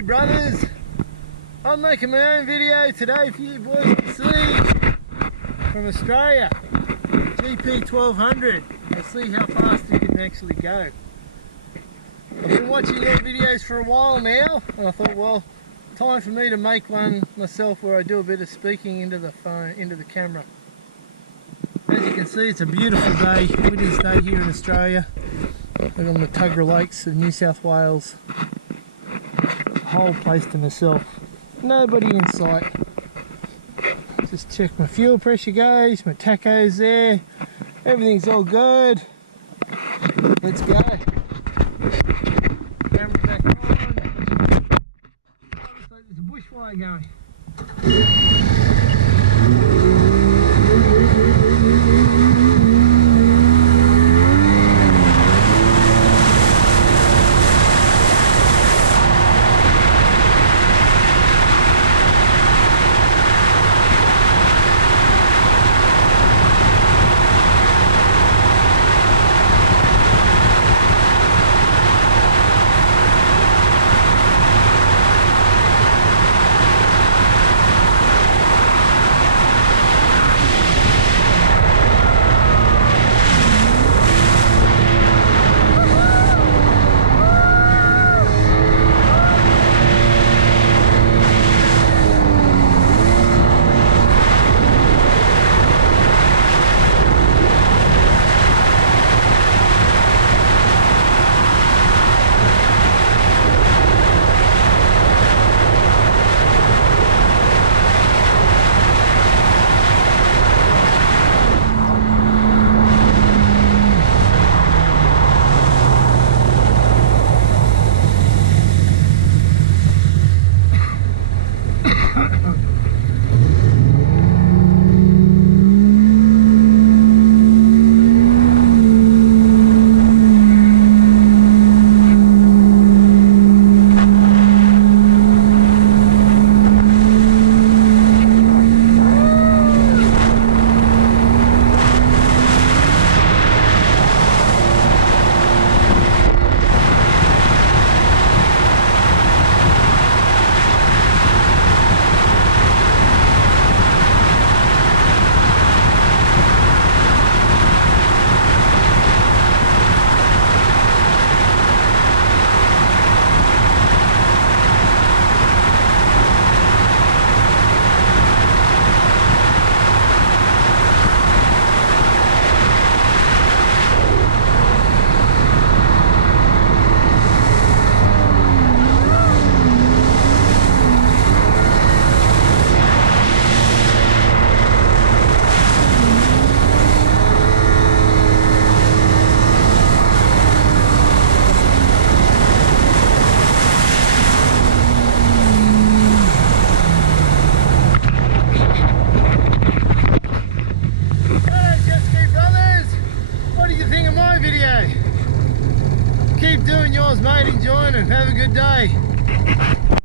Ski Brothers. I'm making my own video today for you boys to see from Australia. GP 1200. Let's see how fast it can actually go. I've been watching your videos for a while now, and I thought, well, time for me to make one myself where I do a bit of speaking into the phone, into the camera. As you can see, it's a beautiful day, Wednesday day here in Australia. I'm on the Tuggerah Lakes of New South Wales. Whole place to myself. Nobody in sight. Just check my fuel pressure gauge, my tacho's there. Everything's all good. Let's go. Camera back on. Oh, looks like there's a bushfire going. Keep doing yours, mate. Enjoying it. Have a good day.